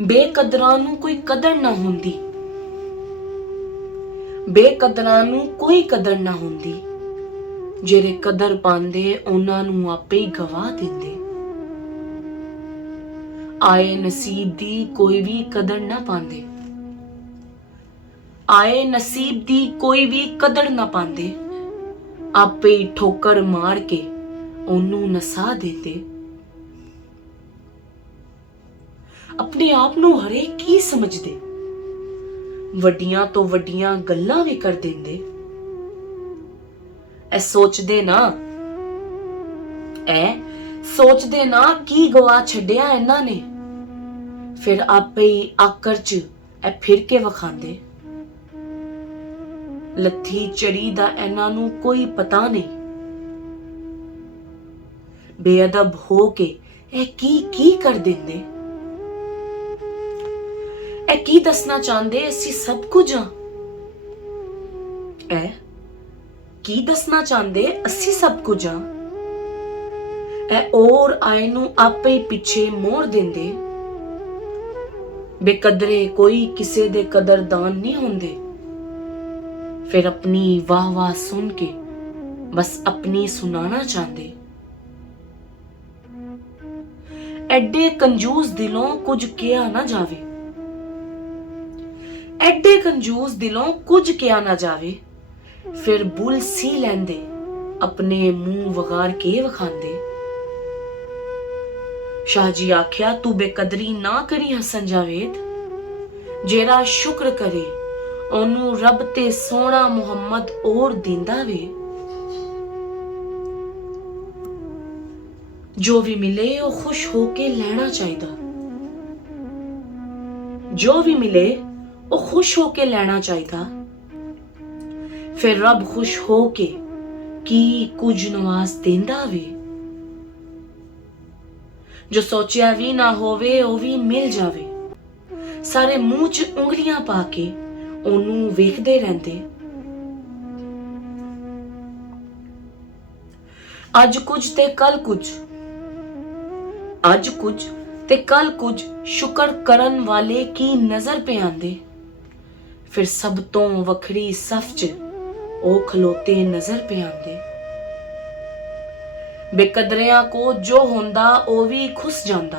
ਬੇਕਦਰਾਂ ਨੂੰ ਕੋਈ ਕਦਰ ਨਾ ਹੁੰਦੀ, ਬੇਕਦਰਾਂ ਨੂੰ ਕੋਈ ਕਦਰ ਨਾ ਹੁੰਦੀ। ਜਿਹੜੇ ਕਦਰ ਪਾਉਂਦੇ ਉਹਨਾਂ ਨੂੰ ਆਪੇ ਹੀ ਗਵਾ ਦਿੰਦੇ। ਆਏ ਨਸੀਬ ਦੀ ਕੋਈ ਵੀ ਕਦਰ ਨਾ ਪਾਉਂਦੇ, ਆਏ ਨਸੀਬ ਦੀ ਕੋਈ ਵੀ ਕਦਰ ਨਾ ਪਾਉਂਦੇ। ਆਪੇ ਹੀ ਠੋਕਰ ਮਾਰ ਕੇ ਉਹਨੂੰ ਨਸਾ ਦਿੰਦੇ। ਆਪਣੇ ਆਪ ਨੂੰ ਹਰੇਕ ਕੀ ਸਮਝਦੇ, ਵੱਡੀਆਂ ਤੋਂ ਵੱਡੀਆਂ ਗੱਲਾਂ ਵੀ ਕਰ ਦਿੰਦੇ। ਇਹ ਸੋਚਦੇ ਨਾ ਕੀ ਗਵਾ ਛੱਡਿਆ ਇਹਨਾਂ ਨੇ। ਫਿਰ ਆਪੇ ਹੀ ਆਕਰ ਚ ਇਹ ਫਿਰ ਕੇ ਵਿਖਾਉਂਦੇ। ਲੱਥੀ ਚੜੀ ਦਾ ਇਹਨਾਂ ਨੂੰ ਕੋਈ ਪਤਾ ਨਹੀਂ। ਬੇਅਦਬ ਹੋ ਕੇ ਇਹ ਕੀ ਕਰ ਦਿੰਦੇ। ਇਹ ਕੀ ਦੱਸਣਾ ਚਾਹੁੰਦੇ ਅਸੀਂ ਸਭ ਕੁਝ ਹਾਂ। ਇਹ ਕੀ ਦੱਸਣਾ ਚਾਹੁੰਦੇ ਅਸੀਂ ਸਭ ਕੁਝ ਹਾਂ। ਇਹ ਔਰ ਆਏ ਨੂੰ ਆਪੇ ਹੀ ਪਿੱਛੇ ਮੋੜ ਦਿੰਦੇ। ਬੇਕਦਰੇ ਕੋਈ ਕਿਸੇ ਦੇ ਕਦਰਦਾਨ ਨਹੀਂ ਹੁੰਦੇ। ਫਿਰ ਆਪਣੀ ਵਾਹ ਵਾਹ ਸੁਣ ਕੇ ਬਸ ਆਪਣੀ ਸੁਣਾਣਾ ਚਾਹੁੰਦੇ। ਐਡੇ ਕੰਜੂਸ ਦਿਲੋਂ ਕੁਝ ਕਿਹਾ ਨਾ ਜਾਵੇ, ਐਡੇ ਕੰਜੂਸ ਦਿਲੋਂ ਕੁਝ ਕਿਹਾ ਨਾ ਜਾਵੇ। ਫਿਰ ਬੁੱਲ ਸੀ ਲੈਂਦੇ, ਆਪਣੇ ਮੂੰਹ ਵਗਾਰ ਕੇ ਵਿਖਾਂਦੇ। ਸ਼ਾਹ ਜੀ ਆਖਿਆ ਤੂੰ ਬੇਕਦਰੀ ਨਾ ਕਰੀ ਹਸਨ ਜਾਵੇਦ। ਜਿਹੜਾ ਸ਼ੁਕਰ ਕਰੇ ਉਹਨੂੰ ਰੱਬ ਤੇ ਸੋਹਣਾ ਮੁਹੰਮਦ ਔਰ ਦਿੰਦਾ ਵੇ। ਜੋ ਵੀ ਮਿਲੇ ਉਹ ਖੁਸ਼ ਹੋ ਕੇ ਲੈਣਾ ਚਾਹੀਦਾ, ਜੋ ਵੀ ਮਿਲੇ ਉਹ ਖੁਸ਼ ਹੋ ਕੇ ਲੈਣਾ ਚਾਹੀਦਾ। ਫਿਰ ਰੱਬ ਖੁਸ਼ ਹੋ ਕੇ ਕੀ ਕੁਝ ਨਵਾਜ਼ ਦਿੰਦਾ ਵੇ। ਜੋ ਸੋਚਿਆ ਵੀ ਨਾ ਹੋਵੇ ਉਹ ਵੀ ਮਿਲ ਜਾਵੇ। ਸਾਰੇ ਮੂੰਹ 'ਚ ਉਂਗਲੀਆਂ ਪਾ ਕੇ ਉਹਨੂੰ ਵੇਖਦੇ ਰਹਿੰਦੇ। ਅੱਜ ਕੁਝ ਤੇ ਕੱਲ ਕੁਝ, ਅੱਜ ਕੁਝ ਤੇ ਕੱਲ ਕੁਝ ਸ਼ੁਕਰ ਕਰਨ ਵਾਲੇ ਕੀ ਨਜ਼ਰ ਪੇ ਆਂਦੇ। ਫਿਰ ਸਭ ਤੋਂ ਵੱਖਰੀ ਸਫ 'ਚ ਉਹ ਖਲੋਤੇ ਨਜ਼ਰ ਪੇ ਆਂਦੇ। ਬੇਕਦਰਿਆਂ ਕੋ ਜੋ ਹੁੰਦਾ ਉਹ ਵੀ ਖੁੱਸ ਜਾਂਦਾ।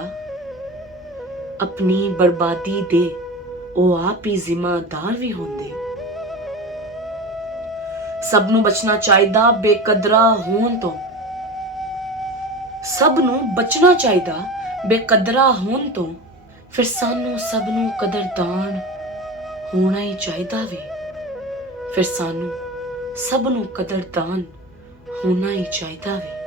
ਆਪਣੀ ਬਰਬਾਦੀ ਦੇ ਉਹ ਆਪ ਹੀ ਜ਼ਿੰਮੇਦਾਰ ਵੀ ਹੁੰਦੇ। ਸਭ ਨੂੰ ਬਚਣਾ ਚਾਹੀਦਾ ਬੇਕਦਰਾ ਹੋਣ ਤੋਂ, ਸਭ ਨੂੰ ਬਚਣਾ ਚਾਹੀਦਾ ਬੇਕਦਰਾ ਹੋਣ ਤੋਂ। ਫਿਰ ਸਾਨੂੰ ਸਭ ਨੂੰ ਕਦਰਦਾਨ ਹੋਣਾ ਹੀ ਚਾਹੀਦਾ ਵੇ। ਫਿਰ ਸਾਨੂੰ ਸਭ ਨੂੰ ਕਦਰਦਾਨ ਹੋਣਾ ਹੀ ਚਾਹੀਦਾ ਵੇ।